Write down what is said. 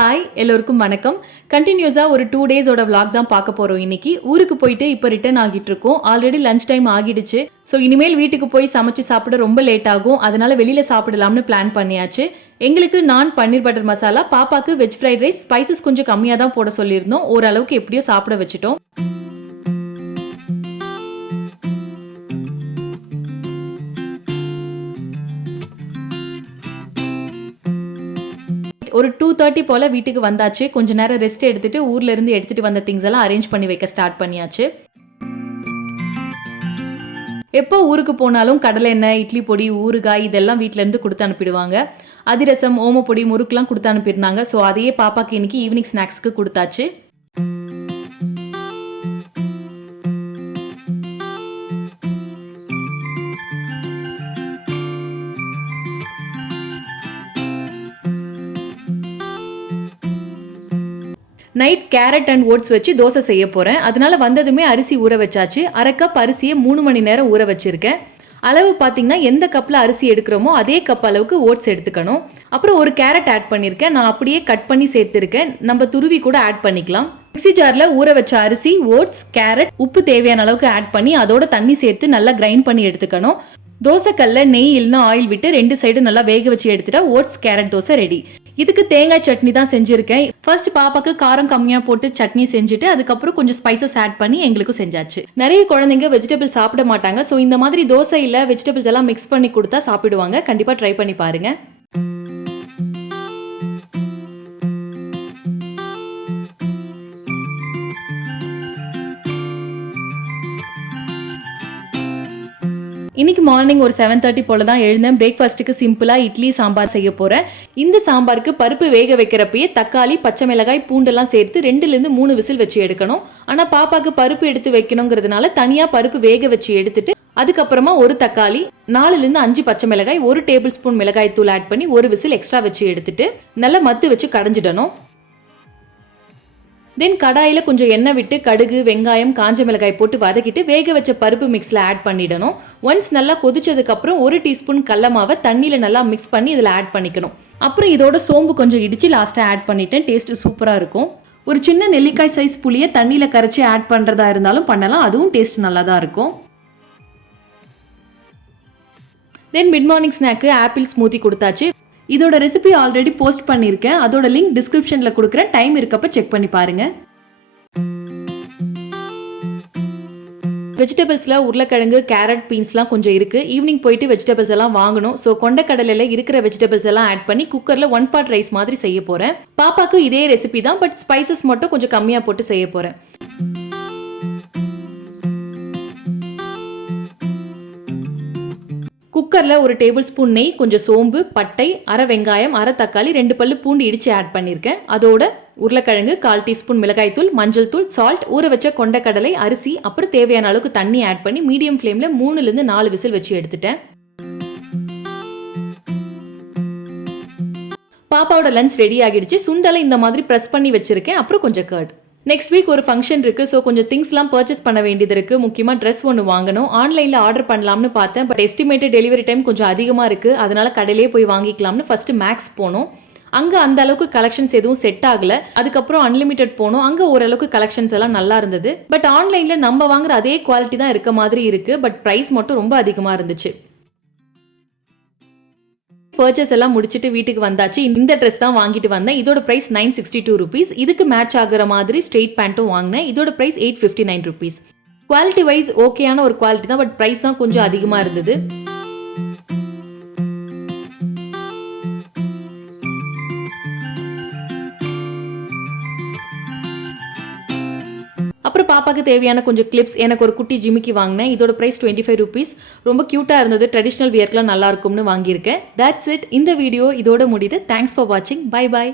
Hi எல்லோருக்கும் வணக்கம். கண்டினியூஸாக ஒரு 2 டேஸோட விளாக் தான் பார்க்க போகிறோம். இன்னைக்கு ஊருக்கு போயிட்டு இப்போ ரிட்டர்ன் ஆகிட்டு இருக்கோம். ஆல்ரெடி லஞ்ச் டைம் ஆகிடுச்சு. ஸோ இனிமேல் வீட்டுக்கு போய் சமைச்சு சாப்பிட ரொம்ப லேட் ஆகும். அதனால வெளியில் சாப்பிடலாம்னு பிளான் பண்ணியாச்சு. எங்களுக்கு நான் பன்னீர் பட்டர் மசாலா, பாப்பாக்கு வெஜ் ஃப்ரைட் ரைஸ், ஸ்பைசஸ் கொஞ்சம் கம்மியாக தான் போட சொல்லியிருந்தோம். ஓரளவுக்கு எப்படியோ சாப்பிட வச்சுட்டோம். ஒரு 2:30 போல வீட்டுக்கு வந்தாச்சு. கொஞ்ச நேரம் ரெஸ்ட் எடுத்துட்டு ஊர்ல இருந்து எடுத்துட்டு வந்த திங்ஸ் எல்லாம் அரேஞ்ச் பண்ணி வைக்க ஸ்டார்ட் பண்ணியாச்சு. எப்போ ஊருக்கு போனாலும் கடலை எண்ணெய், இட்லி பொடி, ஊறுகாய் இதெல்லாம் வீட்ல இருந்து கொடுத்து அனுப்பிடுவாங்க. அதிரசம், ஓமப்பொடி, முறுக்குலாம் கொடுத்து அனுப்பியிருந்தாங்க. ஸோ அதையே பாப்பாக்கு இன்னைக்கு ஈவினிங் ஸ்நாக்ஸ்க்கு கொடுத்தாச்சு. நைட் கேரட் அண்ட் ஓட்ஸ் வச்சு தோசை செய்ய போகிறேன். அதனால வந்ததுமே அரிசி ஊற வச்சாச்சு. 1/2 கப் அரிசியை 3 மணி நேரம் ஊற வச்சிருக்கேன். அளவு பார்த்தீங்கன்னா எந்த கப்பில் அரிசி எடுக்கிறோமோ அதே கப் அளவுக்கு ஓட்ஸ் எடுத்துக்கணும். அப்புறம் ஒரு கேரட் ஆட் பண்ணியிருக்கேன். நான் அப்படியே கட் பண்ணி சேர்த்துருக்கேன். நம்ம துருவி கூட ஆட் பண்ணிக்கலாம். மிக்ஸி ஜாரில் ஊற வச்ச அரிசி, ஓட்ஸ், கேரட், உப்பு தேவையான அளவுக்கு ஆட் பண்ணி அதோட தண்ணி சேர்த்து நல்லா கிரைண்ட் பண்ணி எடுத்துக்கணும். தோசைக்கல்ல நெய் இல்லைன்னா ஆயில் விட்டு 2 சைடும் நல்லா வேக வச்சு எடுத்துட்டா ஓட்ஸ் கேரட் தோசை ரெடி. இதுக்கு தேங்காய் சட்னி தான் செஞ்சிருக்கேன். ஃபர்ஸ்ட் பாப்பாக்கு காரம் கம்மியாக போட்டு சட்னி செஞ்சுட்டு அதுக்கப்புறம் கொஞ்சம் ஸ்பைசஸ் ஆட் பண்ணி எங்களுக்கும் செஞ்சாச்சு. நிறைய குழந்தைங்க வெஜிடபிள் சாப்பிட மாட்டாங்க. ஸோ இந்த மாதிரி தோசையில் வெஜிடபிள்ஸ் எல்லாம் மிக்ஸ் பண்ணி கொடுத்தா சாப்பிடுவாங்க. கண்டிப்பாக ட்ரை பண்ணி பாருங்க. இன்னைக்கு மார்னிங் ஒரு 7:30 போல தான் எழுந்தேன். பிரேக்ஃபாஸ்ட்டுக்கு சிம்பிளாக இட்லி சாம்பார் செய்ய போகிறேன். இந்த சாம்பாருக்கு பருப்பு வேக வைக்கிறப்பயே தக்காளி, பச்சை மிளகாய், பூண்டெல்லாம் சேர்த்து 2லேருந்து 3 விசில் வச்சு எடுக்கணும். ஆனால் பாப்பாக்கு பருப்பு எடுத்து வைக்கணுங்கிறதுனால தனியாக பருப்பு வேக வச்சு எடுத்துட்டு அதுக்கப்புறமா ஒரு தக்காளி, 4லேருந்து 5 பச்சை மிளகாய், 1 டேபிள் ஸ்பூன் மிளகாய் தூள் ஆட் பண்ணி ஒரு விசில் எக்ஸ்ட்ரா வச்சு எடுத்துட்டு நல்லா மத்து வச்சு கடைஞ்சிடணும். தென் கடாயில் கொஞ்சம் எண்ணெய் விட்டு கடுகு, வெங்காயம், காஞ்ச மிளகாய் போட்டு வதக்கிட்டு வேக வச்ச பருப்பு மிக்ஸில் ஆட் பண்ணிடணும். ஒன்ஸ் நல்லா கொதிச்சதுக்கப்புறம் 1 டீஸ்பூன் கடல மாவை தண்ணியில் நல்லா மிக்ஸ் பண்ணி இதில் ஆட் பண்ணிக்கணும். அப்புறம் இதோட சோம்பு கொஞ்சம் இடித்து லாஸ்ட்டாக ஆட் பண்ணிட்டேன். டேஸ்ட் சூப்பராக இருக்கும். ஒரு சின்ன நெல்லிக்காய் சைஸ் புளியை தண்ணியில் கரைச்சி ஆட் பண்ணுறதா இருந்தாலும் பண்ணலாம். அதுவும் டேஸ்ட் நல்லா தான் இருக்கும். தென் mid morning snack apple smoothie கொடுத்தாச்சு. இதோட ரெசிபி ஆல்ரெடி போஸ்ட் பண்ணியிருக்கேன். அதோட லிங்க் டிஸ்கிரிப்ஷனில் கொடுக்குறேன். டைம் இருக்கப்ப செக் பண்ணி பாருங்க. வெஜிடபிள்ஸில் உருளைக்கிழங்கு, கேரட், பீன்ஸ்லாம் கொஞ்சம் இருக்குது. ஈவினிங் போயிட்டு வெஜிடபிள்ஸ் எல்லாம் வாங்கணும். ஸோ கொண்டக்கடலையில் இருக்கிற வெஜிடபிள்ஸ் எல்லாம் ஆட் பண்ணி குக்கரில் 1 part ரைஸ் மாதிரி செய்ய போகிறேன். பாப்பாக்கு இதே ரெசிபி தான், பட் ஸ்பைசஸ் மட்டும் கொஞ்சம் கம்மியாக போட்டு செய்ய போகிறேன். குக்கரில் 1 டேபிள் ஸ்பூன் நெய், கொஞ்சம் சோம்பு, பட்டை, அரை வெங்காயம், அரை தக்காளி, 2 பல்லு பூண்டு இடித்து ஆட் பண்ணியிருக்கேன். அதோட உருளைக்கிழங்கு, 1/4 டீஸ்பூன் மிளகாய் தூள், மஞ்சள் தூள், சால்ட், ஊற வச்ச கொண்டக்கடலை, அரிசி, அப்புறம் தேவையான அளவுக்கு தண்ணி ஆட் பண்ணி மீடியம் ஃப்ளேமில் 3லேருந்து 4 விசில் வச்சு எடுத்துட்டேன். பாப்பாவோட லஞ்ச் ரெடி ஆகிடுச்சு. சுண்டலை இந்த மாதிரி ப்ரெஸ் பண்ணி வச்சிருக்கேன். அப்புறம் கொஞ்சம் கர்ட். நெக்ஸ்ட் வீக் ஒரு ஃபங்க்ஷன் இருக்குது. ஸோ கொஞ்சம் திங்ஸ்லாம் பர்ச்சேஸ் பண்ண வேண்டியது இருக்குது. முக்கியமாக ட்ரெஸ் ஒன்று வாங்கணும். ஆன்லைனில் ஆர்டர் பண்ணலாம்னு பார்த்தேன். பட் எஸ்டிமேட்டட் டெலிவரி டைம் கொஞ்சம் அதிகமாக இருக்குது. அதனால கடையிலே போய் வாங்கிக்கலாம்னு ஃபர்ஸ்ட் மேக்ஸ் போனோம். அங்கே அந்த அளவுக்கு கலெக்ஷன்ஸ் எதுவும் செட் ஆகலை. அதுக்கப்புறம் அன்லிமிட்டட் போனோம். அங்கே ஓரளவுக்கு கலெக்ஷன்ஸ் எல்லாம் நல்லா இருந்தது. பட் ஆன்லைனில் நம்ம வாங்குற அதே குவாலிட்டி தான் இருக்க மாதிரி இருக்குது. பட் ப்ரைஸ் மட்டும் ரொம்ப அதிகமாக இருந்துச்சு. பர்ச்சேஸ் எல்லாம் முடிச்சுட்டு வீட்டுக்கு வந்தாச்சு. இந்த ட்ரெஸ் தான் வாங்கிட்டு வந்தேன். இதோட பிரைஸ் 962 rupees. இதுக்கு மேட்ச் ஆகுற மாதிரி ஸ்ட்ரெயிட் பேண்ட்டும் வாங்கினேன். இதோட பிரைஸ் 859 rupees. குவாலிட்டி வைஸ் ஓகேயான ஒரு குவாலிட்டி தான். பட் பிரைஸ் தான் கொஞ்சம் அதிகமாக இருந்தது. அப்புறம் பாப்பாக்கு தேவையான கொஞ்சம் கிளிப்ஸ், எனக்கு ஒரு குட்டி ஜிமிக்கி வாங்கினேன். இதோட பிரைஸ் 25 rupees. ரொம்ப க்யூட்டாக இருந்தது. ட்ரெடிஷ்னல் வியர்க்கெலாம் நல்லா இருக்கும்னு வாங்கியிருக்கேன். That's it. இந்த வீடியோ இதோட முடியுது. தேங்க்ஸ் ஃபார் வாட்சிங். Bye bye.